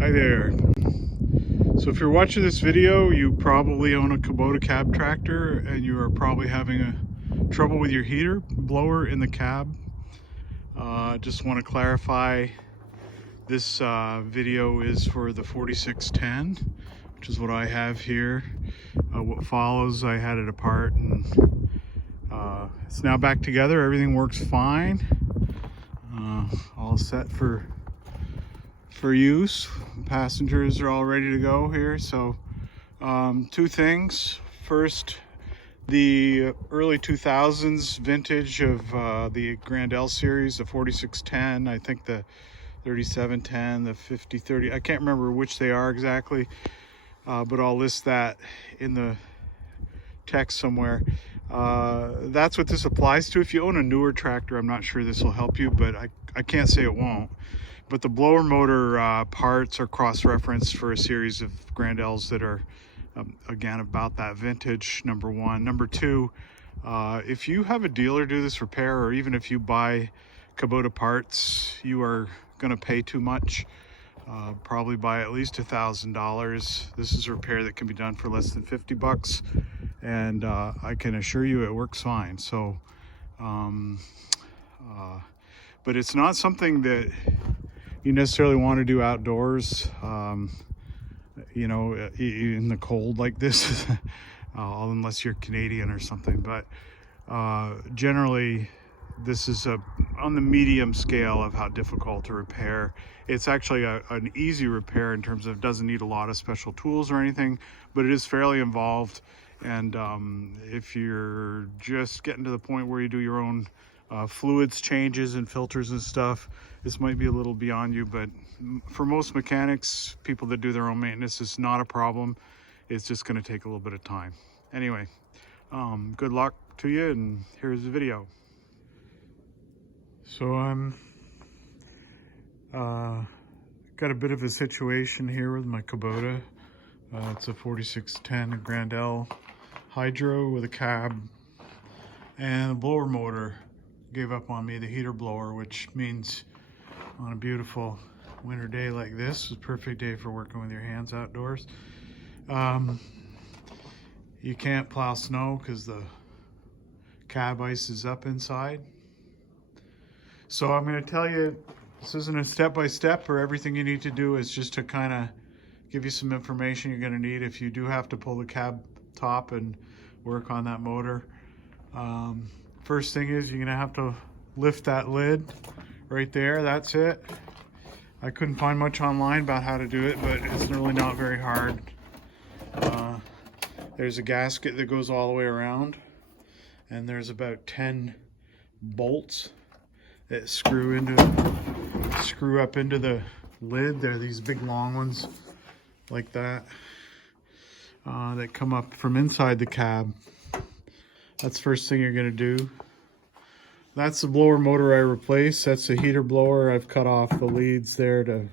Hi there. So if you're watching this video, you probably own a Kubota cab tractor and you are probably having trouble with your heater blower in the cab. Just want to clarify, this video is for the 4610, which is what I have here. What follows, I had it apart and it's now back together. Everything works fine. All set for use. Passengers are all ready to go here. So two things. First, the early 2000s vintage of the Grand L series, the 4610, I think the 3710, the 5030, I can't remember which they are exactly, but I'll list that in the text somewhere. That's what this applies to. If you own a newer tractor, I'm not sure this will help you, but I can't say it won't. But the blower motor parts are cross-referenced for a series of Grand Ls that are, again, about that vintage, number one. Number two, if you have a dealer do this repair, or even if you buy Kubota parts, you are going to pay too much, probably by at least $1,000. This is a repair that can be done for less than 50 bucks, and I can assure you it works fine. So, but it's not something that you necessarily want to do outdoors, you know, in the cold like this, unless you're Canadian or something. But generally, this is on the medium scale of how difficult to repair. It's actually an easy repair in terms of it doesn't need a lot of special tools or anything, but it is fairly involved. And if you're just getting to the point where you do your own fluids changes and filters and stuff, this might be a little beyond you. But for most mechanics, people that do their own maintenance, it's not a problem. It's just going to take a little bit of time. Anyway, good luck to you, and here's the video. So I'm got a bit of a situation here with my Kubota. It's a 4610 Grand L Hydro with a cab, and the blower motor gave up on me, the heater blower, which means on a beautiful winter day like this, is a perfect day for working with your hands outdoors. You can't plow snow because the cab ice is up inside. So I'm going to tell you, this isn't a step-by-step, or everything you need to do is just to kind of give you some information you're going to need if you do have to pull the cab top and work on that motor. First thing is, you're going to have to lift that lid right there. That's it. I couldn't find much online about how to do it, but it's really not very hard. There's a gasket that goes all the way around, and there's about 10 bolts that screw up into the lid. They're these big long ones like that, that come up from inside the cab. That's the first thing you're going to do. That's the blower motor I replaced. That's the heater blower. I've cut off the leads there to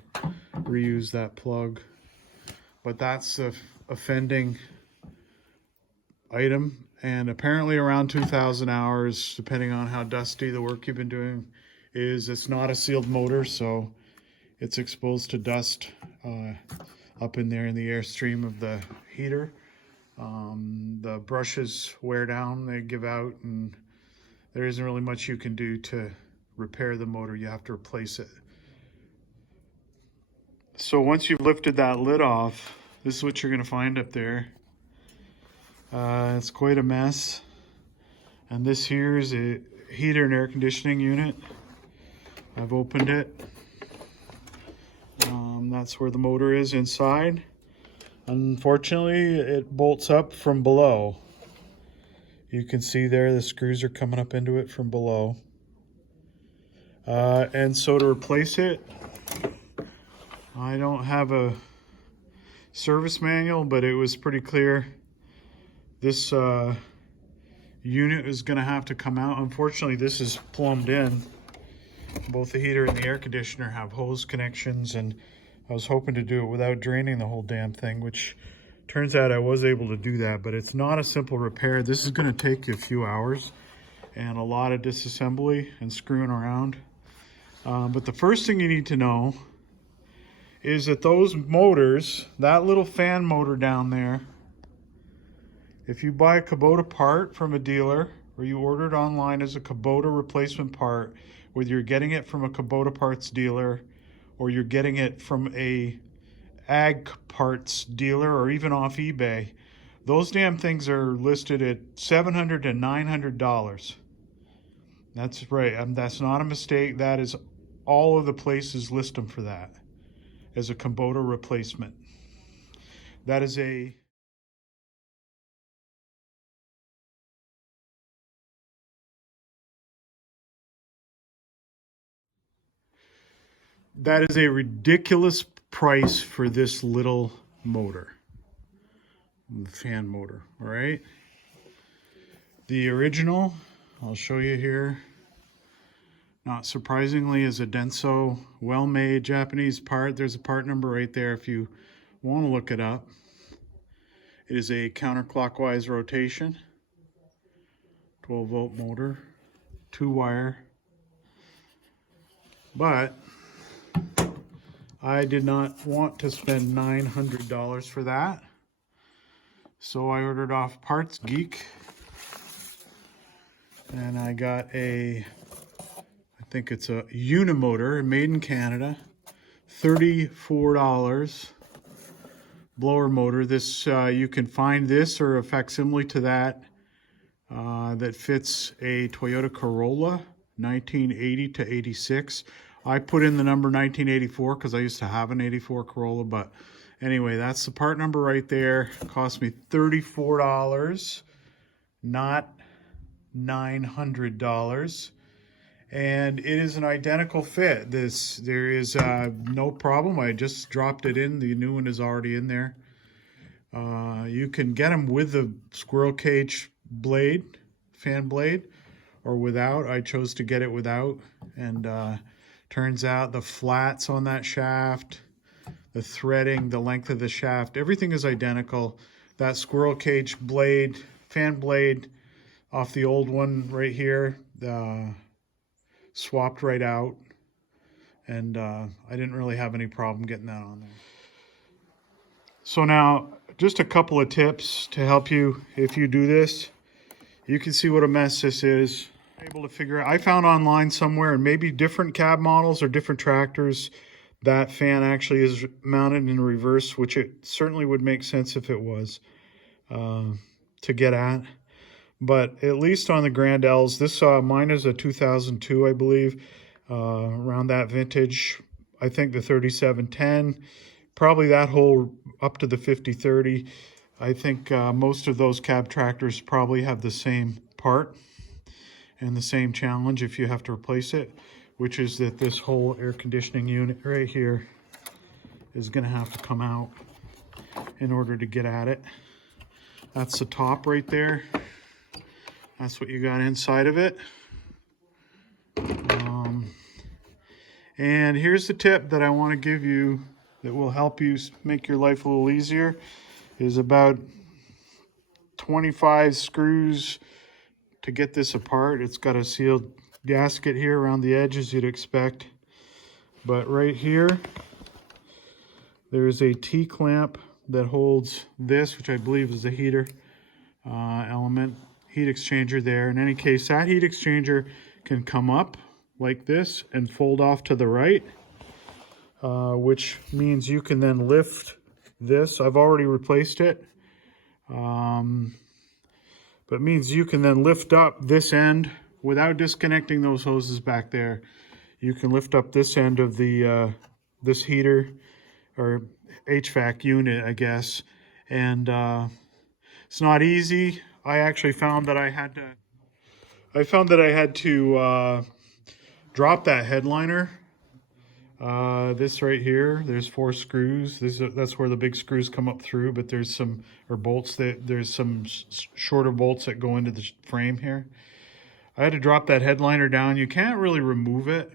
reuse that plug. But that's the offending item. And apparently around 2,000 hours, depending on how dusty the work you've been doing is, it's not a sealed motor, so it's exposed to dust up in there in the airstream of the heater. The brushes wear down, they give out, and there isn't really much you can do to repair the motor. You have to replace it. So once you've lifted that lid off, this is what you're going to find up there. It's quite a mess. And this here is a heater and air conditioning unit. I've opened it. That's where the motor is inside. Unfortunately, it bolts up from below. You can see there the screws are coming up into it from below. And so to replace it, I don't have a service manual, but it was pretty clear this unit is going to have to come out. Unfortunately, this is plumbed in. Both the heater and the air conditioner have hose connections, and I was hoping to do it without draining the whole damn thing, which turns out I was able to do that. But it's not a simple repair. This is going to take a few hours and a lot of disassembly and screwing around. But the first thing you need to know is that those motors, that little fan motor down there, if you buy a Kubota part from a dealer or you order it online as a Kubota replacement part, whether you're getting it from a Kubota parts dealer or you're getting it from a ag parts dealer or even off eBay, those damn things are listed at $700 to $900. That's right. That's not a mistake. That is all of the places list them for that as a Kubota replacement. That is a ridiculous price for this little motor, fan motor. All right. The original, I'll show you here. Not surprisingly, is a Denso, well-made Japanese part. There's a part number right there if you want to look it up. It is a counterclockwise rotation, 12-volt motor, 2-wire. But I did not want to spend $900 for that, so I ordered off Parts Geek, and I got I think it's a unimotor, made in Canada, $34 blower motor. This you can find this or a facsimile to that that fits a Toyota Corolla 1980 to 86. I put in the number 1984 because I used to have an 84 Corolla, but anyway, that's the part number right there. It cost me $34, not $900. And it is an identical fit. There is no problem. I just dropped it in. The new one is already in there. You can get them with the squirrel cage blade, fan blade, or without. I chose to get it without, and turns out the flats on that shaft, the threading, the length of the shaft, everything is identical. That squirrel cage blade, fan blade off the old one right here, swapped right out, and I didn't really have any problem getting that on there. So now, just a couple of tips to help you if you do this. You can see what a mess this is. Able to figure out, I found online somewhere, and maybe different cab models or different tractors, that fan actually is mounted in reverse, which it certainly would make sense if it was to get at. But at least on the Grand L's, this mine is a 2002, I believe, around that vintage. I think the 3710, probably that whole up to the 5030. I think most of those cab tractors probably have the same part and the same challenge if you have to replace it, which is that this whole air conditioning unit right here is going to have to come out in order to get at it. That's the top right there. That's what you got inside of it. And here's the tip that I want to give you that will help you make your life a little easier, is about 25 screws to get this apart. It's got a sealed gasket here around the edges you'd expect. But right here, there's a T-clamp that holds this, which I believe is a heater element. Heat exchanger there. In any case, that heat exchanger can come up like this and fold off to the right, which means you can then lift this. I've already replaced it, but it means you can then lift up this end without disconnecting those hoses back there. You can lift up this end of the this heater or HVAC unit, I guess, and it's not easy. I actually found that I had to drop that headliner. This right here, there's 4 screws. That's where the big screws come up through, but there's some bolts there's some shorter bolts that go into the frame here. I had to drop that headliner down. You can't really remove it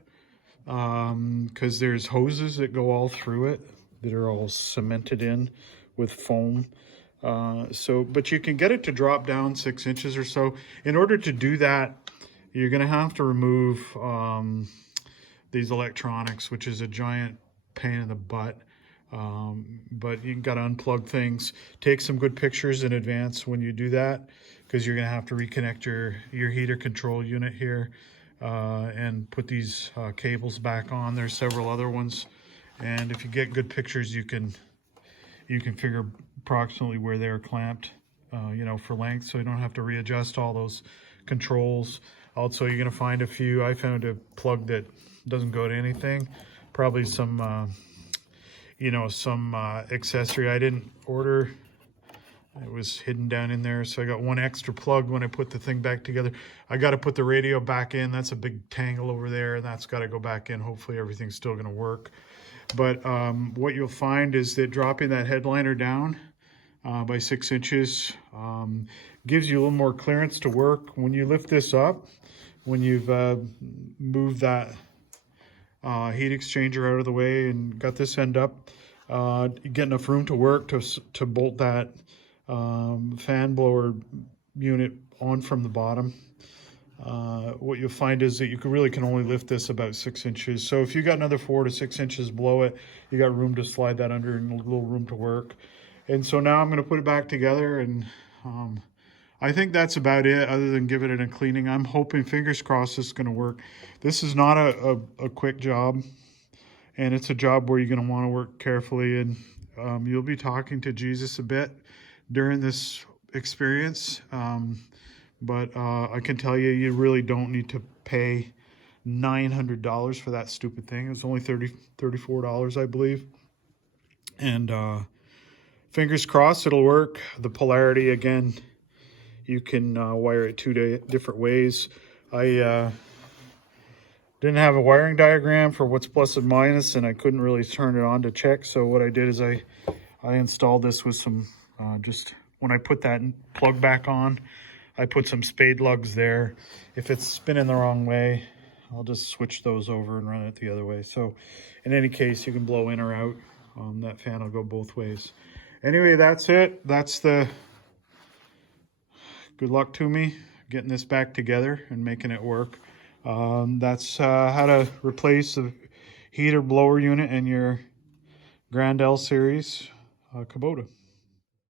because there's hoses that go all through it that are all cemented in with foam. But you can get it to drop down 6 inches or so. In order to do that, you're going to have to remove these electronics, which is a giant pain in the butt. But you got to unplug things. Take some good pictures in advance when you do that, because you're going to have to reconnect your heater control unit here and put these cables back on. There's several other ones, and if you get good pictures, you can figure approximately where they're clamped, you know, for length, so you don't have to readjust all those controls. Also, you're going to find a few. I found a plug that doesn't go to anything. Probably some you know, some accessory I didn't order. It was hidden down in there, so I got one extra plug when I put the thing back together. I got to put the radio back in. That's a big tangle over there, and that's got to go back in. Hopefully everything's still going to work. But what you'll find is that dropping that headliner down by 6 inches gives you a little more clearance to work. When you lift this up, when you've moved that heat exchanger out of the way and got this end up, you get enough room to work to bolt that fan blower unit on from the bottom. What you'll find is that you really can only lift this about 6 inches. So if you got another 4 to 6 inches below it, you got room to slide that under and a little room to work. And so now I'm going to put it back together, and I think that's about it, other than give it a cleaning. I'm hoping, fingers crossed, this is going to work. This is not a quick job, and it's a job where you're going to want to work carefully, and you'll be talking to Jesus a bit during this experience. But I can tell you, you really don't need to pay $900 for that stupid thing. It was only $34, I believe. And fingers crossed it'll work. The polarity, again, you can wire it 2 different ways. I didn't have a wiring diagram for what's plus and minus, and I couldn't really turn it on to check. So what I did is I installed this with some, just when I put that plug back on, I put some spade lugs there. If it's spinning the wrong way, I'll just switch those over and run it the other way. So in any case, you can blow in or out. That fan will go both ways. Anyway, that's it. That's the good luck to me getting this back together and making it work. That's how to replace the heater blower unit in your Grand L series Kubota.